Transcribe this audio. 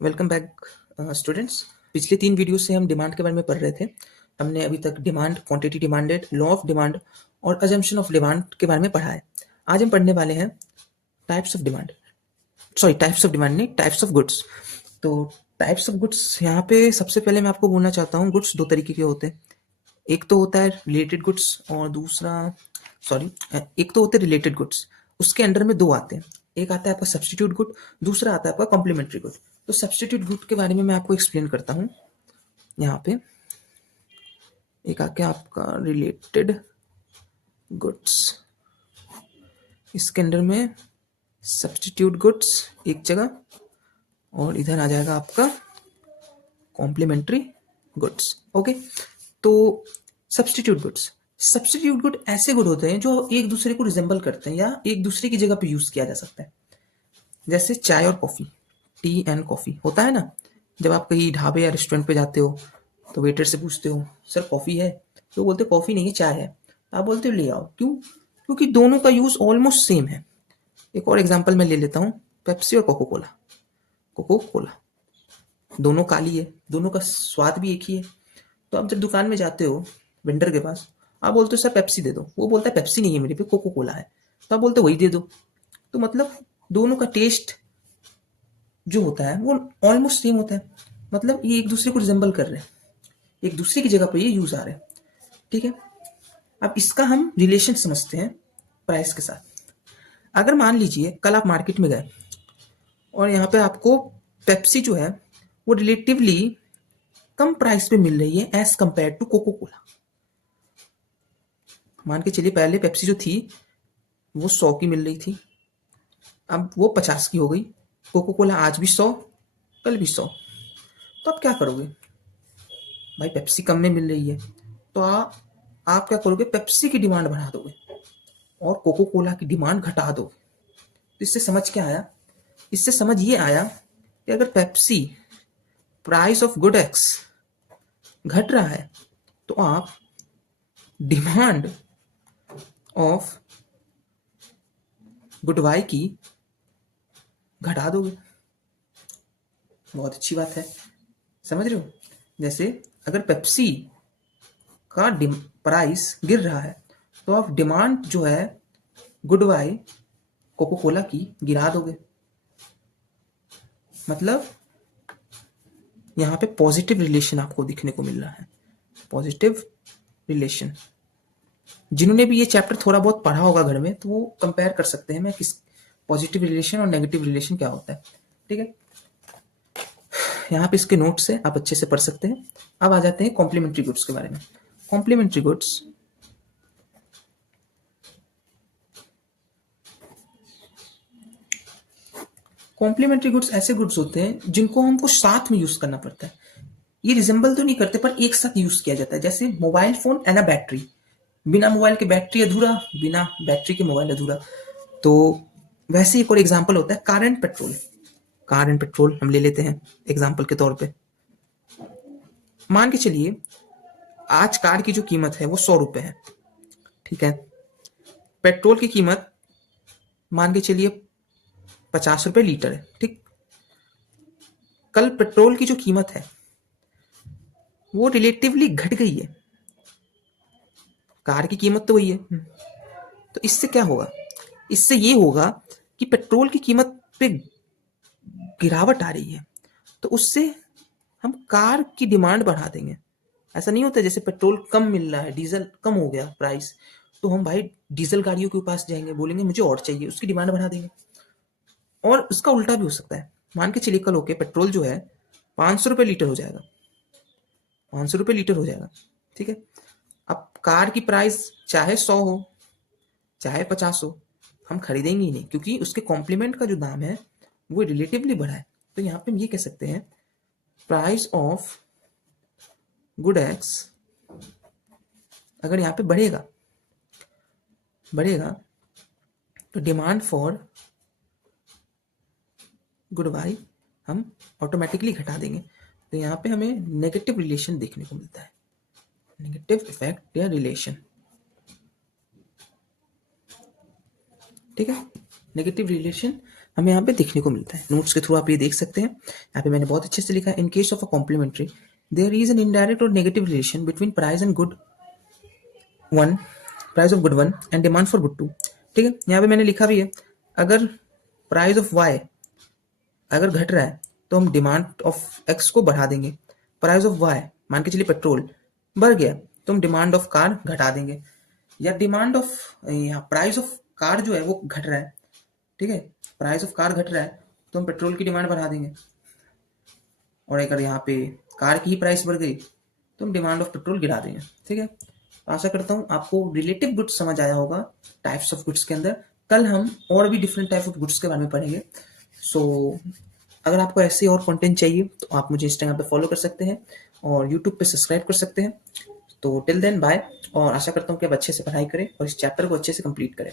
Welcome back students. पिछले 3 video से हम डिमांड के बारे में पढ़ रहे थे। हमने अभी तक demand, quantity demanded, law of demand और अजम्पशन ऑफ डिमांड के बारे में पढ़ा है। आज हम पढ़ने वाले हैं types of demand. Types of demand नहीं, टाइप्स ऑफ गुड्स। तो टाइप्स ऑफ गुड्स, यहाँ पे सबसे पहले मैं आपको बोलना चाहता हूँ, गुड्स दो तरीके के होते हैं। एक तो होता है रिलेटेड गुड्स और दूसरा एक तो होते हैं रिलेटेड गुड्स, उसके अंडर में दो आते हैं। एक आता है आपका सब्स्टिट्यूट गुड, दूसरा आता है आपका कॉम्प्लीमेंट्री गुड। तो सब्स्टिट्यूट गुड के बारे में मैं आपको एक्सप्लेन करता हूँ। यहाँ पे एक आके आपका रिलेटेड गुड्स, इसके अंडर में सब्स्टिट्यूट गुड्स एक जगह और इधर आ जाएगा आपका कॉम्प्लीमेंट्री गुड्स। ओके, तो सब्स्टिट्यूट गुड ऐसे गुड होते हैं जो एक दूसरे को रिजेंबल करते हैं या एक दूसरे की जगह पे यूज किया जा सकता है। जैसे चाय और कॉफी, टी एंड कॉफी होता है ना। जब आप कहीं ढाबे या रेस्टोरेंट पे जाते हो तो वेटर से पूछते हो, सर कॉफी है? तो बोलते कॉफी नहीं है, चाय है। तो आप बोलते हो ले आओ। क्यों? क्योंकि दोनों का यूज ऑलमोस्ट सेम है। एक और एग्जांपल मैं ले लेता हूँ, पेप्सी और कोको कोला। कोको कोला दोनों काली है, दोनों का स्वाद भी एक ही है। तो आप जब दुकान में जाते हो वेंडर के पास, आप बोलते हो सर पेप्सी दे दो। वो बोलता है पेप्सी नहीं है मेरे पे, कोको कोला है। तो आप बोलते हो वही दे दो। तो मतलब दोनों का टेस्ट जो होता है वो ऑलमोस्ट सेम होता है। मतलब ये एक दूसरे को रिजेंबल कर रहे हैं, एक दूसरे की जगह पर ये यूज आ रहे हैं। ठीक है, अब इसका हम रिलेशन समझते हैं प्राइस के साथ। अगर मान लीजिए कल आप मार्केट में गए और यहाँ पे आपको पेप्सी जो है वो रिलेटिवली कम प्राइस पे मिल रही है as compare to Coca Cola. मान के चलिए पहले पेप्सी जो थी वो 100 की मिल रही थी, अब वो 50 की हो गई। कोको कोला आज भी 100, कल भी 100। तो आप क्या करोगे? भाई पेप्सी कम में मिल रही है, तो आप क्या करोगे? पेप्सी की डिमांड बढ़ा दोगे और कोको कोला की डिमांड घटा दोगे। तो इससे समझ क्या आया? इससे समझ ये आया कि अगर Pepsi price of good x घट रहा है तो आप डिमांड ऑफ गुड वाई की घटा दोगे। बहुत अच्छी बात है, समझ रहे हो? जैसे अगर पेप्सी का प्राइस गिर रहा है तो आप डिमांड जो है गुड वाई कोको कोला की गिरा दोगे। मतलब यहाँ पे पॉजिटिव रिलेशन आपको दिखने को मिल रहा है, पॉजिटिव रिलेशन। जिन्होंने भी ये चैप्टर थोड़ा बहुत पढ़ा होगा घर में तो वो कंपेयर कर सकते हैं मैं किस पॉजिटिव रिलेशन और नेगेटिव रिलेशन क्या होता है। ठीक है, यहाँ पे इसके नोट्स है, आप अच्छे से पढ़ सकते हैं। अब आ जाते हैं कॉम्प्लीमेंट्री गुड्स के बारे में। कॉम्प्लीमेंट्री गुड्स कॉम्प्लीमेंट्री गुड्स ऐसे गुड्स होते हैं जिनको हमको साथ में यूज करना पड़ता है। ये रिजेंबल तो नहीं करते पर एक साथ यूज किया जाता है। जैसे mobile phone and a battery, बिना मोबाइल के बैटरी अधूरा, बिना बैटरी के मोबाइल अधूरा। तो वैसे एक और एग्जांपल होता है car and petrol. Car and petrol हम ले लेते हैं एग्जांपल के तौर पे। मान के चलिए आज कार की जो कीमत है वो 100 रुपए है। ठीक है, पेट्रोल की कीमत मान के चलिए 50 रुपए लीटर है। ठीक, कल पेट्रोल की जो कीमत है वो रिलेटिवली घट गई है, कार की कीमत तो वही है। तो इससे क्या होगा? इससे ये होगा कि पेट्रोल की कीमत पे गिरावट आ रही है, तो उससे हम कार की डिमांड बढ़ा देंगे। ऐसा नहीं होता जैसे पेट्रोल कम मिल रहा है, डीजल कम हो गया प्राइस, तो हम भाई डीजल गाड़ियों के पास जाएंगे, बोलेंगे मुझे और चाहिए, उसकी डिमांड बढ़ा देंगे। और उसका उल्टा भी हो सकता है। मान के चलिए कल होके पेट्रोल जो है 500 रुपये लीटर हो जाएगा, 500 रुपये लीटर हो जाएगा। ठीक है, अब कार की प्राइस चाहे 100 हो चाहे 50 हो, हम खरीदेंगे ही नहीं, क्योंकि उसके कॉम्प्लीमेंट का जो दाम है वो रिलेटिवली बढ़ा है। तो यहाँ पे हम ये कह सकते हैं प्राइस ऑफ गुड एक्स अगर यहाँ पे बढ़ेगा बढ़ेगा तो डिमांड फॉर गुड वाई हम ऑटोमेटिकली घटा देंगे। तो यहाँ पे हमें नेगेटिव रिलेशन देखने को मिलता है, नेगेटिव इफेक्ट या रिलेशन। ठीक है, नेगेटिव रिलेशन हमें यहाँ पे देखने को मिलता है। नोट्स के थ्रू आप ये देख सकते हैं। यहाँ पे मैंने बहुत अच्छे से लिखा है, in case of a complementary there is an indirect or negative relation between one price of good one and demand for good two. ठीक है, यहाँ पे मैंने लिखा भी है, अगर प्राइस ऑफ वाई अगर घट रहा है तो हम डिमांड ऑफ एक्स को बढ़ा देंगे। प्राइस ऑफ वाई, मान के चलिए पेट्रोल बढ़ गया तो हम डिमांड ऑफ कार घटा देंगे, या डिमांड ऑफ, यहाँ प्राइस ऑफ कार जो है वो घट रहा है, ठीक है, प्राइस ऑफ कार घट रहा है तो हम पेट्रोल की डिमांड बढ़ा देंगे। और अगर यहाँ पे कार की ही प्राइस बढ़ गई तो हम डिमांड ऑफ पेट्रोल गिरा देंगे। ठीक है, तो आशा करता हूँ आपको रिलेटिव गुड्स समझ आया होगा टाइप्स ऑफ गुड्स के अंदर। कल हम और भी डिफरेंट टाइप ऑफ गुड्स के बारे में पढ़ेंगे। सो अगर आपको ऐसे और कंटेंट चाहिए तो आप मुझे इंस्टाग्राम पे फॉलो कर सकते हैं और यूट्यूब पे सब्सक्राइब कर सकते हैं। तो टिल देन बाय, और आशा करता हूँ कि आप अच्छे से पढ़ाई करें और इस चैप्टर को अच्छे से कंप्लीट करें।